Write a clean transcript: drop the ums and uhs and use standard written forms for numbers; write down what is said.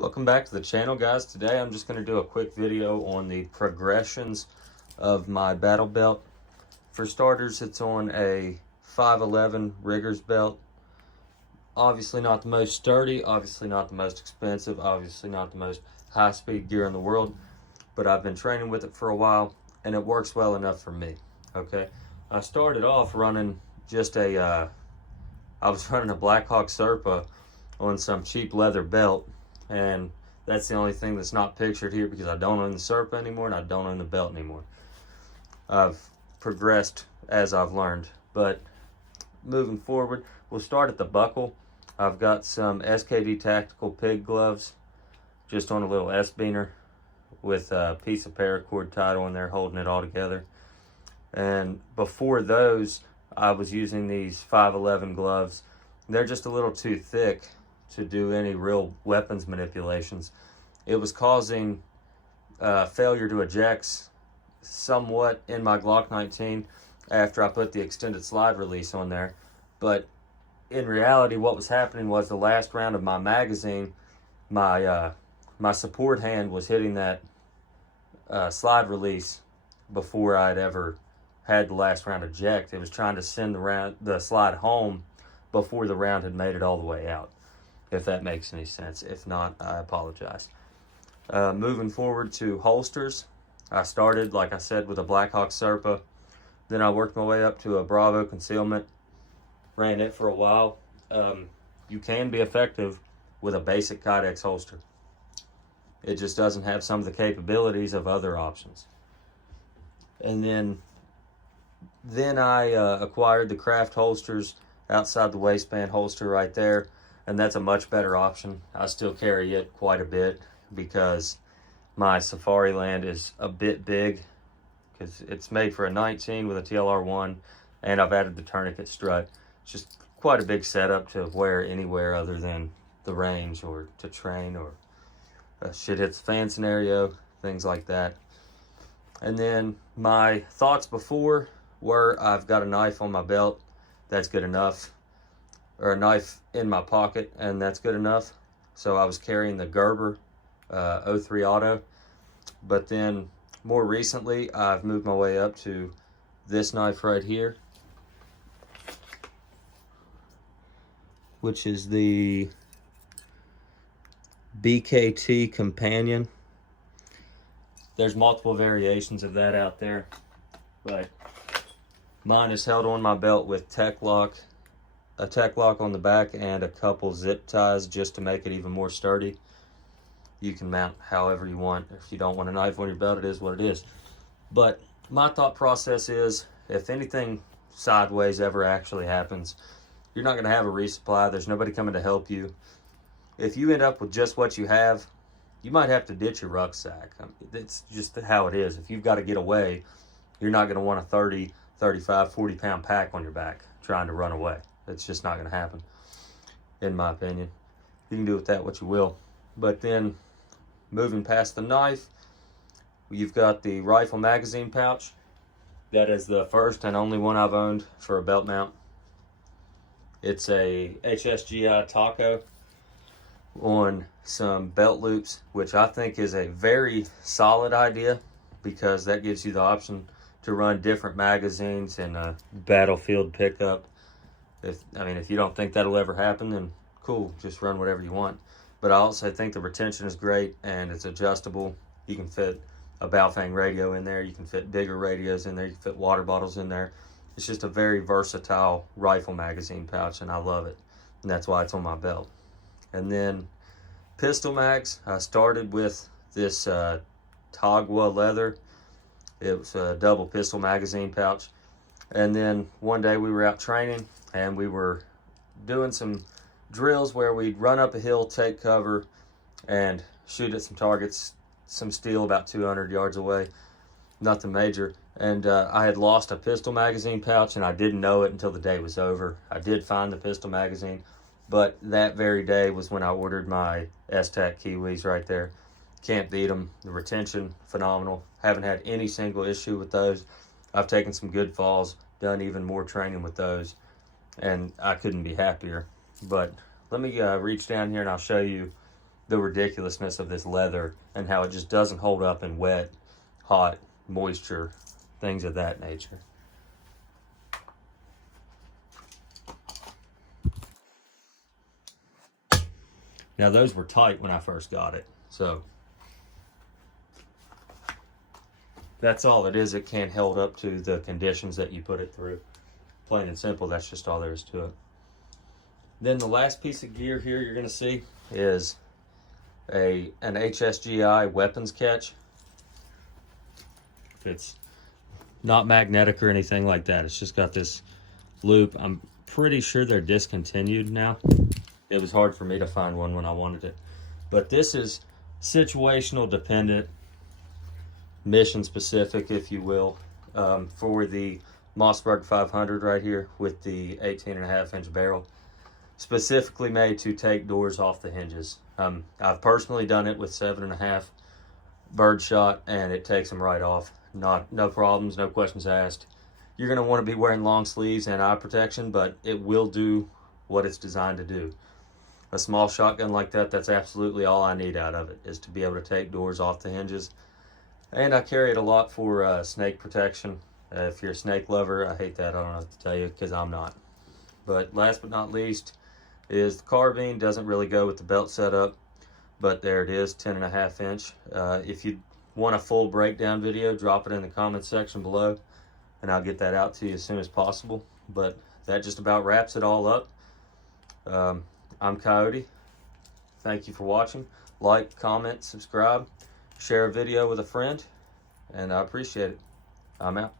Welcome back to the channel, guys. Today I'm just going to do a quick video on the progressions of my battle belt. For starters, it's on a 511 Riggers belt. Obviously not the most sturdy, obviously not the most expensive, obviously not the most high-speed gear in the world, but I've been training with it for a while and it works well enough for me. Okay, I started off running just I was running a Blackhawk Serpa on some cheap leather belt, and that's the only thing that's not pictured here because I don't own the Serpa anymore and I don't own the belt anymore. I've progressed as I've learned, but moving forward, we'll start at the buckle. I've got some SKD Tactical Pig gloves just on a little S-beaner with a piece of paracord tied on there holding it all together. And before those, I was using these 511 gloves. They're just a little too thick to do any real weapons manipulations. It was causing failure to eject somewhat in my Glock 19 after I put the extended slide release on there. But in reality, what was happening was the last round of my magazine, my support hand was hitting that slide release before I'd ever had the last round eject. It was trying to send the slide home before the round had made it all the way out, if that makes any sense. If not, I apologize. Moving forward to holsters, I started, like I said, with a Blackhawk Serpa. Then I worked my way up to a Bravo concealment, ran it for a while. You can be effective with a basic Kydex holster. It just doesn't have some of the capabilities of other options. And then I acquired the Craft holsters outside the waistband holster right there, and that's a much better option. I still carry it quite a bit because my Safariland is a bit big because it's made for a 19 with a TLR1, and I've added the tourniquet strut. It's just quite a big setup to wear anywhere other than the range or to train or shit hits the fan scenario, things like that. And then my thoughts before were, I've got a knife on my belt, that's good enough, or a knife in my pocket, and that's good enough. So I was carrying the Gerber 03 Auto, but then more recently I've moved my way up to this knife right here, which is the BKT Companion. There's multiple variations of that out there, but mine is held on my belt with a tech lock on the back and a couple zip ties just to make it even more sturdy. You can mount however you want. If you don't want a knife on your belt, it is what it is. But my thought process is, if anything sideways ever actually happens, you're not going to have a resupply. There's nobody coming to help you. If you end up with just what you have, you might have to ditch your rucksack. I mean, it's just how it is. If you've got to get away, you're not going to want a 30, 35, 40-pound pack on your back trying to run away. It's just not going to happen, in my opinion. You can do with that what you will. But then, moving past the knife, you've got the rifle magazine pouch. That is the first and only one I've owned for a belt mount. It's a HSGI Taco on some belt loops, which I think is a very solid idea because that gives you the option to run different magazines and a battlefield pickup. If you don't think that'll ever happen, then cool, just run whatever you want. But I also think the retention is great and it's adjustable. You can fit a Baofeng radio in there, you can fit bigger radios in there, you can fit water bottles in there. It's just a very versatile rifle magazine pouch, and I love it. And that's why it's on my belt. And then pistol mags, I started with this Tagua leather. It was a double pistol magazine pouch. And then one day we were out training and we were doing some drills where we'd run up a hill, take cover, and shoot at some targets, some steel about 200 yards away. Nothing major. And I had lost a pistol magazine pouch and I didn't know it until the day was over. I did find the pistol magazine, but that very day was when I ordered my S-Tac Kiwis right there. Can't beat them. The retention, phenomenal. Haven't had any single issue with those. I've taken some good falls, done even more training with those, and I couldn't be happier. But let me reach down here and I'll show you the ridiculousness of this leather and how it just doesn't hold up in wet, hot, moisture, things of that nature. Now those were tight when I first got it, so that's all it is. It can't hold up to the conditions that you put it through. Plain and simple, that's just all there is to it. Then the last piece of gear here you're gonna see is an HSGI weapons catch. It's not magnetic or anything like that. It's just got this loop. I'm pretty sure they're discontinued now. It was hard for me to find one when I wanted it. But this is situational dependent, mission specific, if you will, for the Mossberg 500 right here with the 18.5-inch barrel. Specifically made to take doors off the hinges. I've personally done it with 7.5 birdshot, and it takes them right off. No problems, no questions asked. You're going to want to be wearing long sleeves and eye protection, but it will do what it's designed to do. A small shotgun like that, that's absolutely all I need out of it, is to be able to take doors off the hinges. And I carry it a lot for snake protection. If you're a snake lover, I hate that, I don't know what to tell you, because I'm not. But last but not least is the carbine. Doesn't really go with the belt setup, but there it is, 10.5 inch. If you want a full breakdown video, drop it in the comments section below, and I'll get that out to you as soon as possible. But that just about wraps it all up. I'm Coyote. Thank you for watching. Like, comment, subscribe, share a video with a friend, and I appreciate it. I'm out.